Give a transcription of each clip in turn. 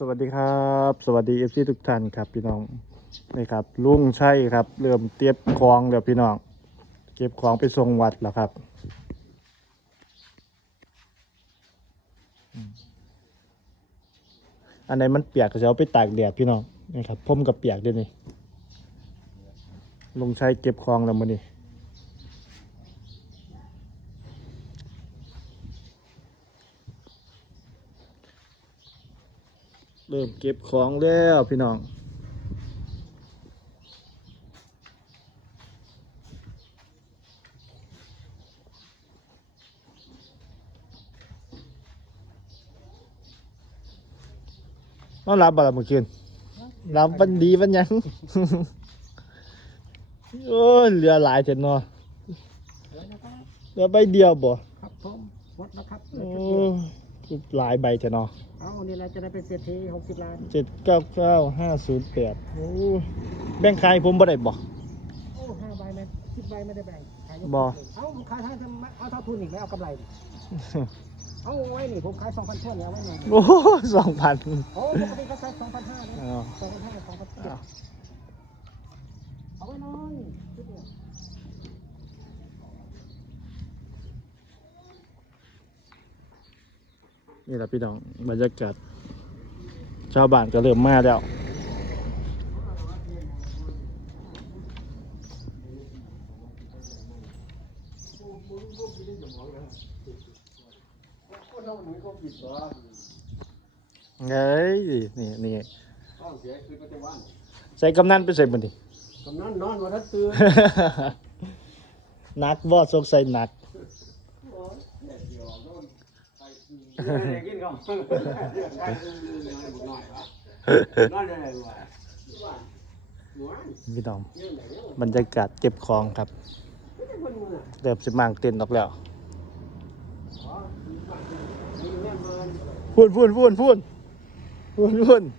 สวัสดีครับ สวัสดีเอฟซีทุกท่านครับพี่น้องนี่ครับ ลุงชัยครับ เริ่มเตียมของแล้วพี่น้อง เก็บของไปส่งวัดแล้วครับอันไหนมันเปียกก็จะเอาไปตากแดดพี่น้องนี่ครับพ่มกับเปียกด้วยนี่ลุงชัยเก็บของแล้วมื้อนี้ เริ่มเก็บของแล้วพี่น้องนอนรับบ่ล่ะเมื่อคืนรับวันดีวันหยังโอ้ยเหลือหลายเจ็ดนอแล้วนะครับเหลือใบเดียวบ่ครับผมวัดนะครับโอ้ยคือหลายใบ เจ็ดนอเอานี่เราจะได้เป็นเศรษฐีหกสิบล้านเจ็ดเก้าเก้าห้าศูนย์แปดโอ้ยแบ่งขายผมบ่ได้บ่ โอ้ห้าใบไหมสิบใบไม่ได้แบ่งขายยกบ่ เอาผมขายให้ทำไมเอาเท่าทุนอีกแล้วเอากำไรดิเอาไว้นี่ผมขายสองพันเท่านี้เอาไว้หน่อยโอ้สองพันโอ้ปกติก็ขายสองพันห้าเนี่ยอ้าวสองพันห้าสองพันเจ็ดเอาไว้หน้อยชุดเดีย นี่แหละพี่น้องบรรยากาศชาวบ้านก็เริ่มมาแล้วเฮ้ยนี่นี่ต้องเสียคือประจำวันใส่กำนันไปใส่บันดิกำนันนอนวันนั้นตื่นนักบ่สงสัยหนัก อยากกินเขานอนอะไรวะพี่น้องบรรยากาศเก็บของครับเริ่มสิมางเต้นออกแล้วพูนพูนพูนพูนพูนพูนนี่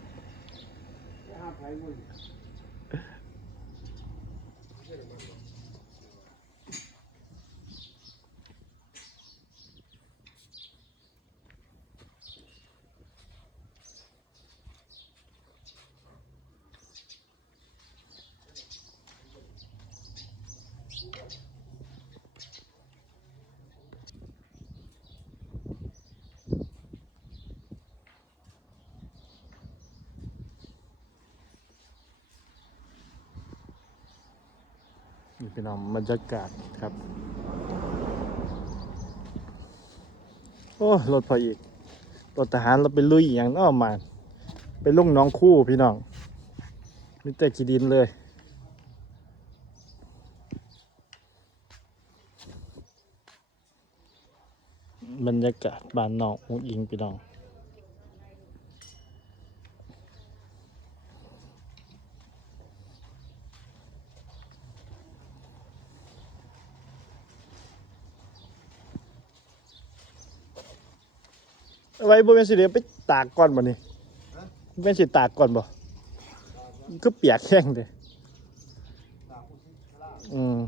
พี่น้องบรรยากาศครับ โอ้รถพออีกรถทหารเราไปลุยอย่างเนอกมา ไปลุ่งน้องคู่พี่น้องมีแต่ขีดินเลยบรรยากาศบ้านนอกอุ้งอิงพี่น้อง ไว้บ่เป็นสิเดี๋ยวไปตากก่อนบ่นี่เป็นสิตากก่อนบ่ก็เปียกแห้งเด้อืม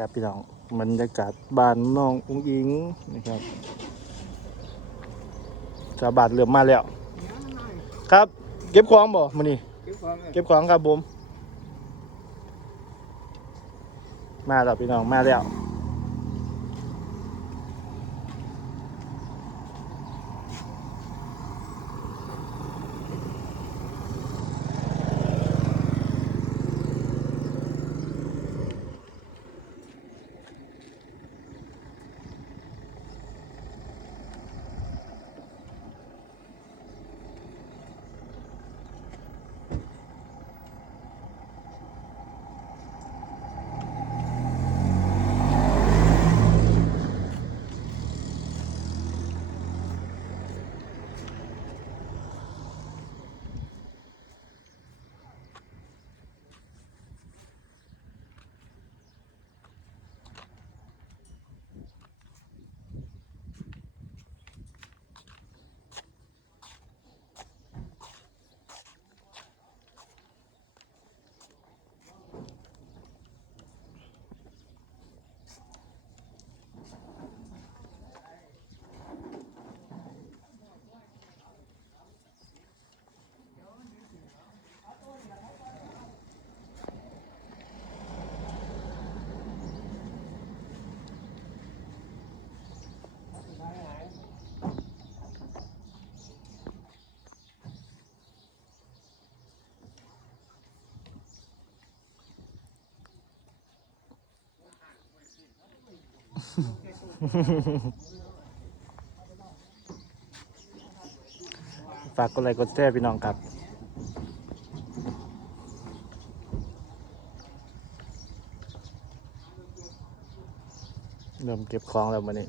ครับพี่น้องบรรยากาศบ้านน้องอุ้งอิงนะครับชาวบ้านเริ่มมาแล้ว ครับ เก็บของบ่มื้อนี้เก็บของครับผมมาแล้วพี่น้องมาแล้ว ฝากกดไลค์กดแชร์พี่น้องครับเริ่มเก็บของแล้ววันนี้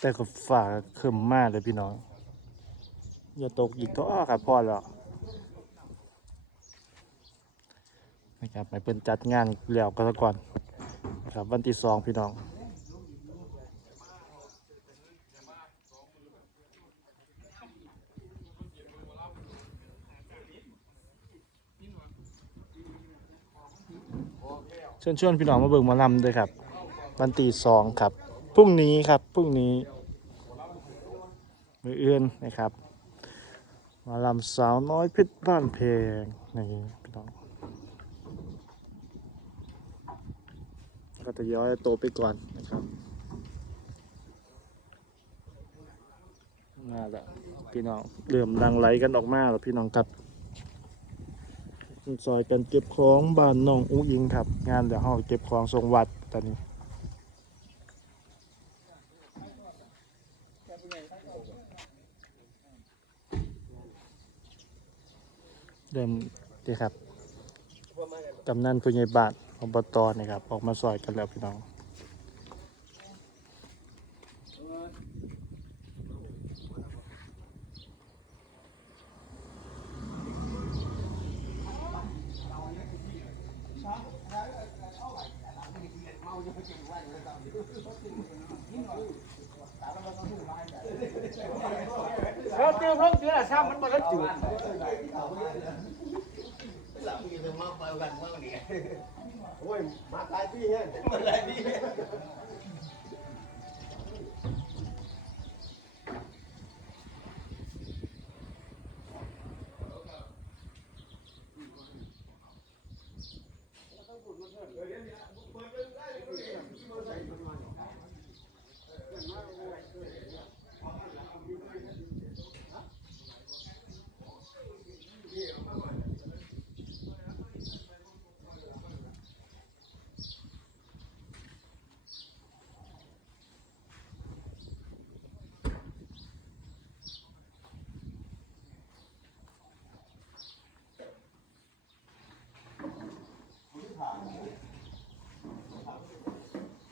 แต่ก็ฝากเขิมมากเลยพี่น้อง อย่าตกอีกก็ครับพอแล้วนะครับไปเป็นจัดงานแล้วก็แล้วก่อนนะครับวันที่สองพี่น้องเชิญชวนพี่น้องมาเบิ่งมาลำด้วยครับ วันที่สองครับ พรุ่งนี้ครับพรุ่งนี้ มือเอื้อนนะครับมาลำสาวน้อยเพชรบ้านเพลงนี่พี่น้องก็จะย้อยโตไปก่อนนะครับมาล้วพี่น้องเริ่มดังไหลกันออกมาแล้วพี่น้องครับซอยกันเก็บของบ้านน้องอุ้งอิงครับ งานเดี๋ยวเราเก็บของทรงวัดตอนนี้ เริ่มดีครับกำนันผู้ใหญ่บ้านอบตนี่ครับ ออกมาซอยกันแล้วพี่น้องเราเจอพร้อมเจอละซ้ำมันบ่ทันจืดโอ้ยมาหลายปีแฮะมาหลายปีแฮะ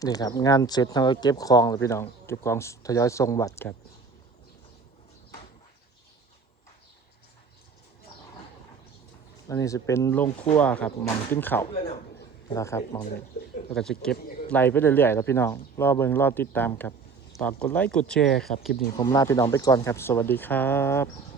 นี่ครับ งานเสร็จเราก็เก็บของแล้วพี่น้องเก็บของทยอยส่งบัตรครับอันนี้จะเป็นโรงครัวครับมองกินเขานะครับมองนี้แล้วก็จะเก็บไล่ไปเรื่อยๆแล้วพี่น้องรอเบิงรอติดตามครับฝากกดไลค์กดแชร์ครับคลิปนี้ผมลาพี่น้องไปก่อนครับ สวัสดีครับ